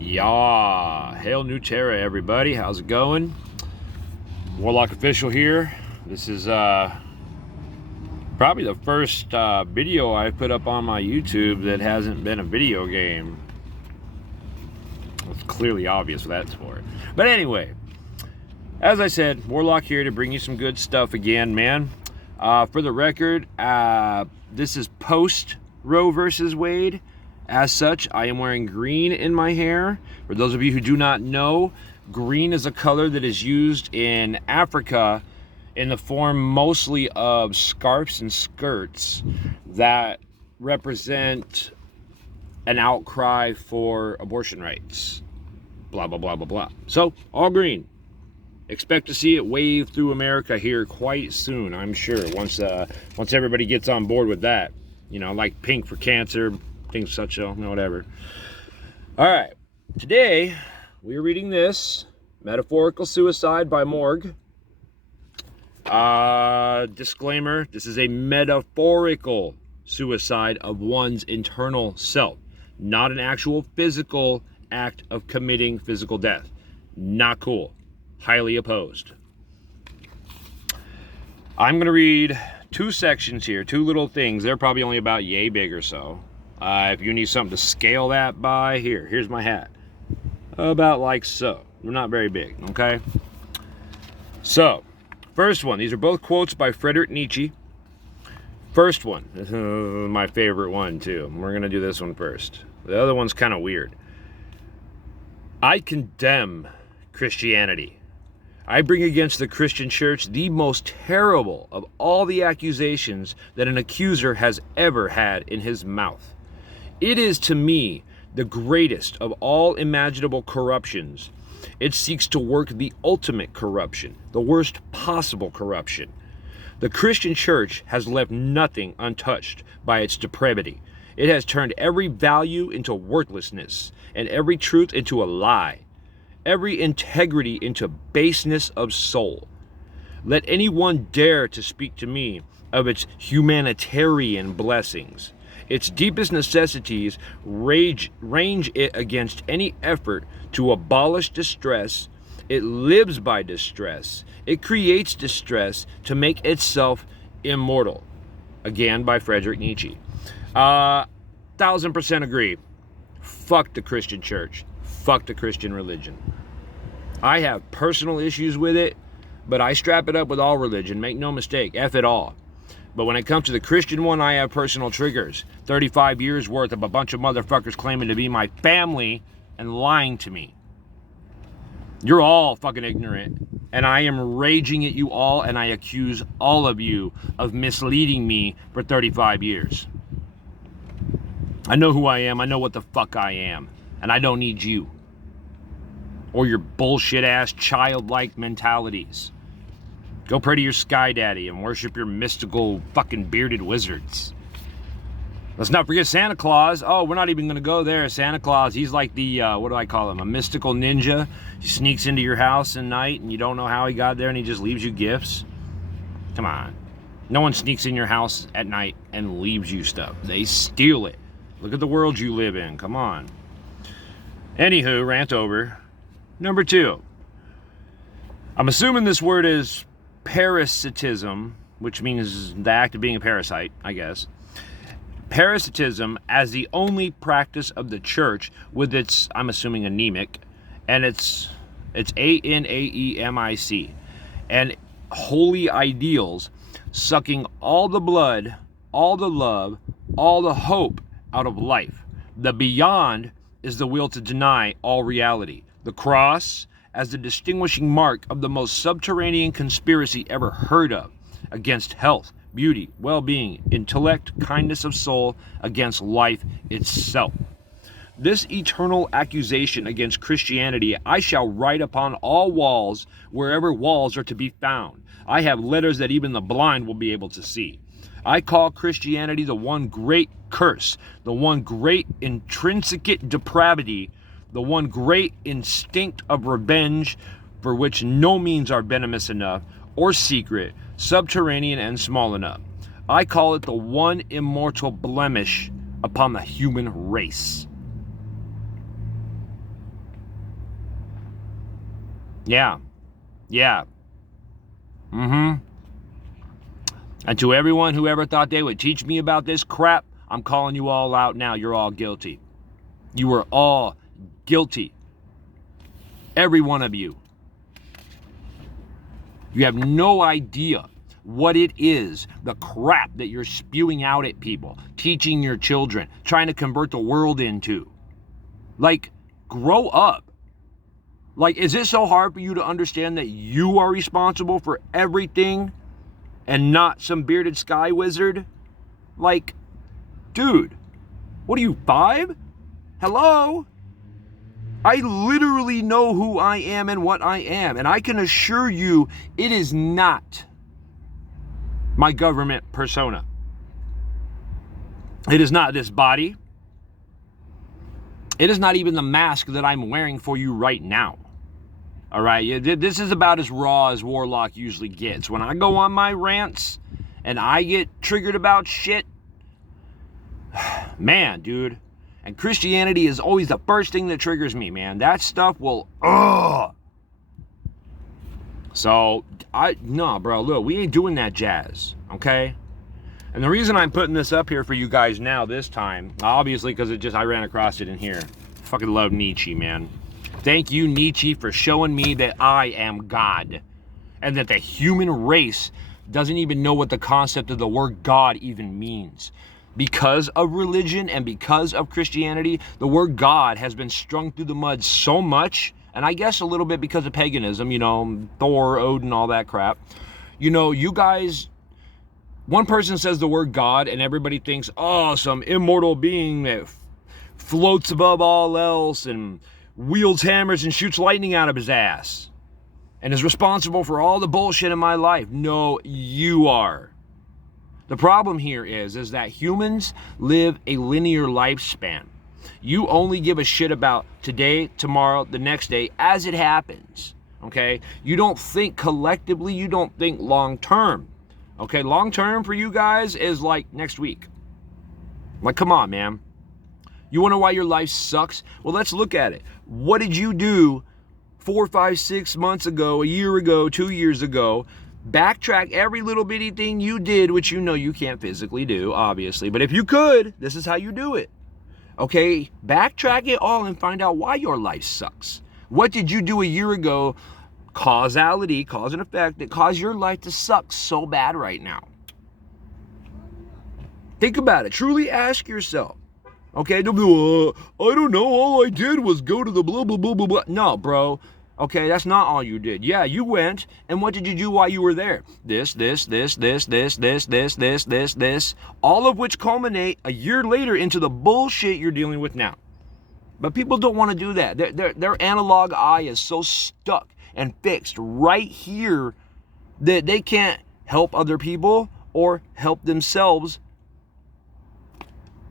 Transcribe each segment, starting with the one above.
Yeah, hail new Terra, everybody. How's it going? Warlock Official here. This is probably the first video I put up on my YouTube that hasn't been a video game. It's clearly obvious what that's for. But anyway, as I said, Warlock here to bring you some good stuff again, man. For the record, this is post Roe versus Wade. As such, I am wearing green in my hair. For those of you who do not know, green is a color that is used in Africa in the form mostly of scarves and skirts that represent an outcry for abortion rights. Blah, blah, blah, blah, blah. So, all green. Expect to see it wave through America here quite soon, I'm sure, once everybody gets on board with that. You know, like pink for cancer, things such, whatever. All right, today we're reading this, Metaphorical Suicide by Morgue. Disclaimer, this is a metaphorical suicide of one's internal self, not an actual physical act of committing physical death. Not cool. Highly opposed. I'm going to read two sections here, two little things. They're probably only about yay big or so. If you need something to scale that by, here's my hat. About like so. They're not very big, okay? So, first one. These are both quotes by Friedrich Nietzsche. First one. This is my favorite one, too. We're going to do this one first. The other one's kind of weird. I condemn Christianity. I bring against the Christian church the most terrible of all the accusations that an accuser has ever had in his mouth. It is to me the greatest of all imaginable corruptions. It seeks to work the ultimate corruption, the worst possible corruption. The Christian church has left nothing untouched by its depravity. It has turned every value into worthlessness and every truth into a lie, every integrity into baseness of soul. Let anyone dare to speak to me of its humanitarian blessings. Its deepest necessities range it against any effort to abolish distress. It lives by distress. It creates distress to make itself immortal. Again, by Friedrich Nietzsche. 1000% agree. Fuck the Christian church. Fuck the Christian religion. I have personal issues with it, but I strap it up with all religion. Make no mistake, F it all. But when it comes to the Christian one, I have personal triggers. 35 years worth of a bunch of motherfuckers claiming to be my family and lying to me. You're all fucking ignorant, and I am raging at you all, and I accuse all of you of misleading me for 35 years. I know who I am, I know what the fuck I am, and I don't need you. Or your bullshit-ass childlike mentalities. Go pray to your sky daddy and worship your mystical fucking bearded wizards. Let's not forget Santa Claus. Oh, we're not even going to go there. Santa Claus, he's like the, what do I call him? A mystical ninja. He sneaks into your house at night and you don't know how he got there and he just leaves you gifts. Come on. No one sneaks in your house at night and leaves you stuff. They steal it. Look at the world you live in. Come on. Anywho, rant over. Number 2. I'm assuming this word is parasitism, which means the act of being a parasite, I guess. Parasitism as the only practice of the church with its, I'm assuming, anemic, and it's anaemic, and holy ideals sucking all the blood, all the love, all the hope out of life. The beyond is the will to deny all reality. The cross as the distinguishing mark of the most subterranean conspiracy ever heard of against health, beauty, well-being, intellect, kindness of soul, against life itself. This eternal accusation against Christianity I shall write upon all walls wherever walls are to be found. I have letters that even the blind will be able to see. I call Christianity the one great curse, the one great intrinsic depravity, the one great instinct of revenge for which no means are venomous enough or secret, subterranean and small enough. I call it the one immortal blemish upon the human race. Yeah. Yeah. Mm-hmm. And to everyone who ever thought they would teach me about this crap, I'm calling you all out now. You're all guilty. You are all guilty. Every one of you. You have no idea what it is, the crap that you're spewing out at people, teaching your children, trying to convert the world into. Like, grow up. Like, is it so hard for you to understand that you are responsible for everything and not some bearded sky wizard? Like, dude, what are you, 5? Hello? I literally know who I am and what I am, and I can assure you it is not my government persona. It is not this body. It is not even the mask that I'm wearing for you right now. All right, this is about as raw as Warlock usually gets. When I go on my rants and I get triggered about shit, man, dude. And Christianity is always the first thing that triggers me, man. That stuff will, So, no, bro, look, we ain't doing that jazz, okay? And the reason I'm putting this up here for you guys now this time, obviously because I ran across it in here. Fucking love Nietzsche, man. Thank you, Nietzsche, for showing me that I am God. And that the human race doesn't even know what the concept of the word God even means. Because of religion and because of Christianity, the word God has been strung through the mud so much, and I guess a little bit because of paganism, you know, Thor, Odin, all that crap. You know, you guys, one person says the word God and everybody thinks, oh, some immortal being that floats above all else and wields hammers and shoots lightning out of his ass and is responsible for all the bullshit in my life. No, you are. The problem here is that humans live a linear lifespan. You only give a shit about today, tomorrow, the next day, as it happens, okay? You don't think collectively, you don't think long term, okay? Long term for you guys is like next week. Like, come on, man. You wonder why your life sucks? Well, let's look at it. What did you do 4, 5, 6 months ago, a year ago, 2 years ago? Backtrack every little bitty thing you did, which you know you can't physically do, obviously. But if you could, this is how you do it. Okay? Backtrack it all and find out why your life sucks. What did you do a year ago? Causality, cause and effect, that caused your life to suck so bad right now. Think about it. Truly ask yourself. Okay? Don't be, I don't know. All I did was go to the blah, blah, blah, blah, blah. No, bro. Okay, that's not all you did. Yeah, you went, and what did you do while you were there? This, all of which culminate a year later into the bullshit you're dealing with now. But people don't want to do that. Their analog eye is so stuck and fixed right here that they can't help other people or help themselves.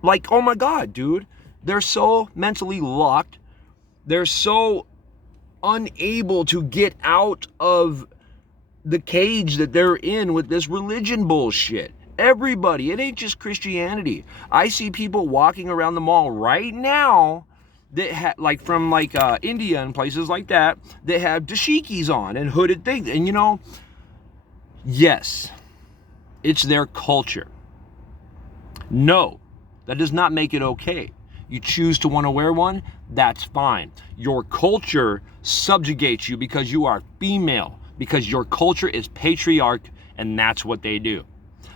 Like, oh my God, dude. They're so mentally locked. They're so unable to get out of the cage that they're in with this religion bullshit. Everybody, it ain't just Christianity. I see people walking around the mall right now that like from India and places like that have dashikis on and hooded things. And you know, yes, it's their culture. No, that does not make it okay. You choose to want to wear one, that's fine. Your culture subjugates you because you are female, because your culture is patriarch, and that's what they do.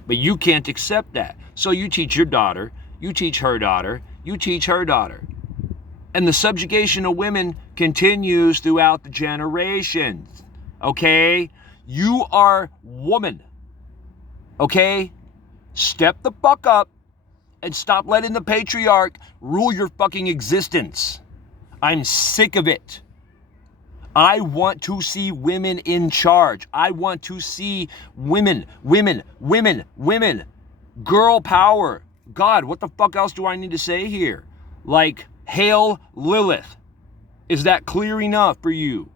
But you can't accept that. So you teach your daughter, you teach her daughter, you teach her daughter. And the subjugation of women continues throughout the generations. Okay? You are woman. Okay? Step the fuck up and stop letting the patriarch rule your fucking existence. I'm sick of it. I want to see women in charge. I want to see women. Girl power. God, what the fuck else do I need to say here? Like, hail Lilith. Is that clear enough for you?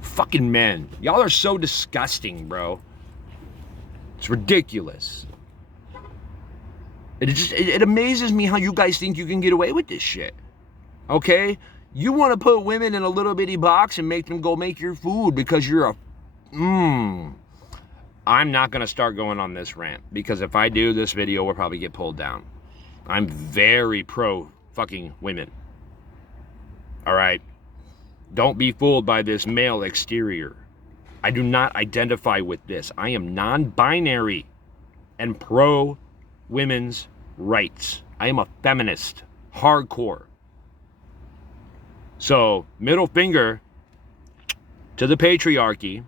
Fucking men. Y'all are so disgusting, bro. It's ridiculous. It amazes me how you guys think you can get away with this shit. Okay? You want to put women in a little bitty box and make them go make your food because you're a... I'm not going to start going on this rant, because if I do, this video will probably get pulled down. I'm very pro fucking women. All right? Don't be fooled by this male exterior. I do not identify with this. I am non-binary and pro women's rights. I am a feminist, hardcore. So, middle finger to the patriarchy.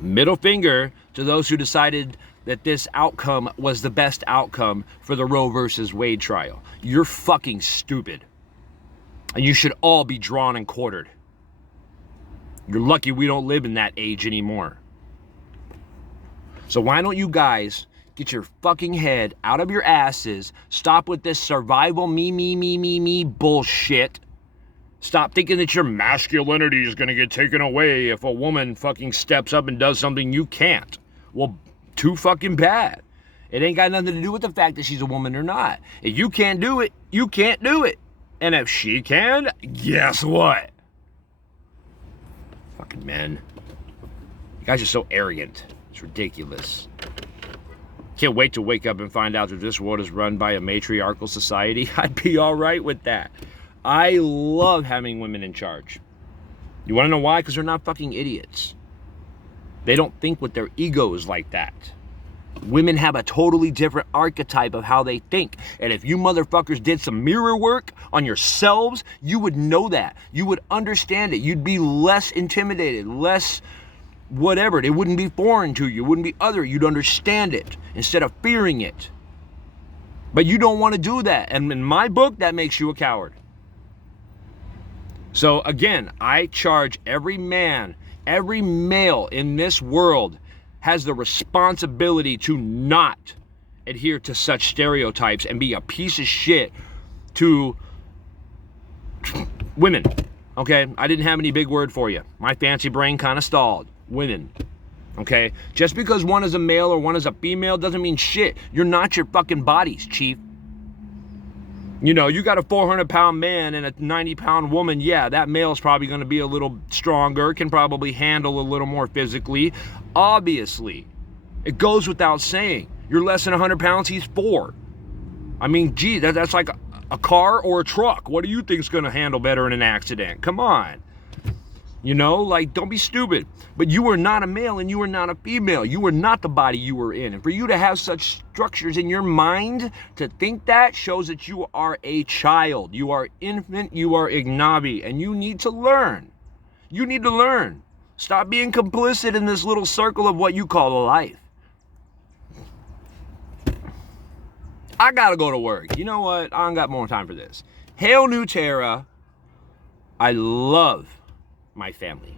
Middle finger to those who decided that this outcome was the best outcome for the Roe versus Wade trial. You're fucking stupid. And you should all be drawn and quartered. You're lucky we don't live in that age anymore. So why don't you guys get your fucking head out of your asses, stop with this survival me bullshit. Stop thinking that your masculinity is gonna get taken away if a woman fucking steps up and does something you can't. Well, too fucking bad. It ain't got nothing to do with the fact that she's a woman or not. If you can't do it, you can't do it. And if she can, guess what? Fucking men. You guys are so arrogant. It's ridiculous. Can't wait to wake up and find out that this world is run by a matriarchal society. I'd be all right with that. I love having women in charge. You want to know why? Because they're not fucking idiots. They don't think with their egos like that. Women have a totally different archetype of how they think. And if you motherfuckers did some mirror work on yourselves, you would know that. You would understand it. You'd be less intimidated, less whatever. It wouldn't be foreign to you. It wouldn't be other. You'd understand it instead of fearing it. But you don't want to do that. And in my book, that makes you a coward. So again, I charge every man, every male in this world has the responsibility to not adhere to such stereotypes and be a piece of shit to women. Okay, I didn't have any big word for you. My fancy brain kind of stalled. Women. Okay, just because one is a male or one is a female doesn't mean shit. You're not your fucking bodies, chief. You know, you got a 400-pound man and a 90-pound woman. Yeah, that male's probably going to be a little stronger, can probably handle a little more physically. Obviously, it goes without saying. You're less than 100 pounds, he's 4. I mean, gee, that's like a car or a truck. What do you think's going to handle better in an accident? Come on. You know, like, don't be stupid. But you are not a male and you are not a female. You are not the body you were in. And for you to have such structures in your mind to think that shows that you are a child. You are infant, you are ignabi, and you need to learn. You need to learn. Stop being complicit in this little circle of what you call a life. I gotta go to work. You know what? I don't got more time for this. Hail New Terra. I love my family.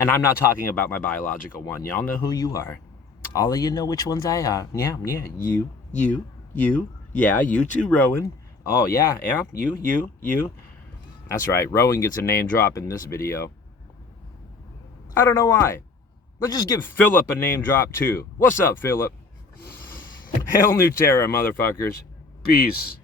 And I'm not talking about my biological one. Y'all know who you are. All of you know which ones I are. Yeah, you. Yeah, you too, Rowan. Oh, yeah, you. That's right, Rowan gets a name drop in this video. I don't know why. Let's just give Philip a name drop too. What's up, Philip? Hail New Terra, motherfuckers. Peace.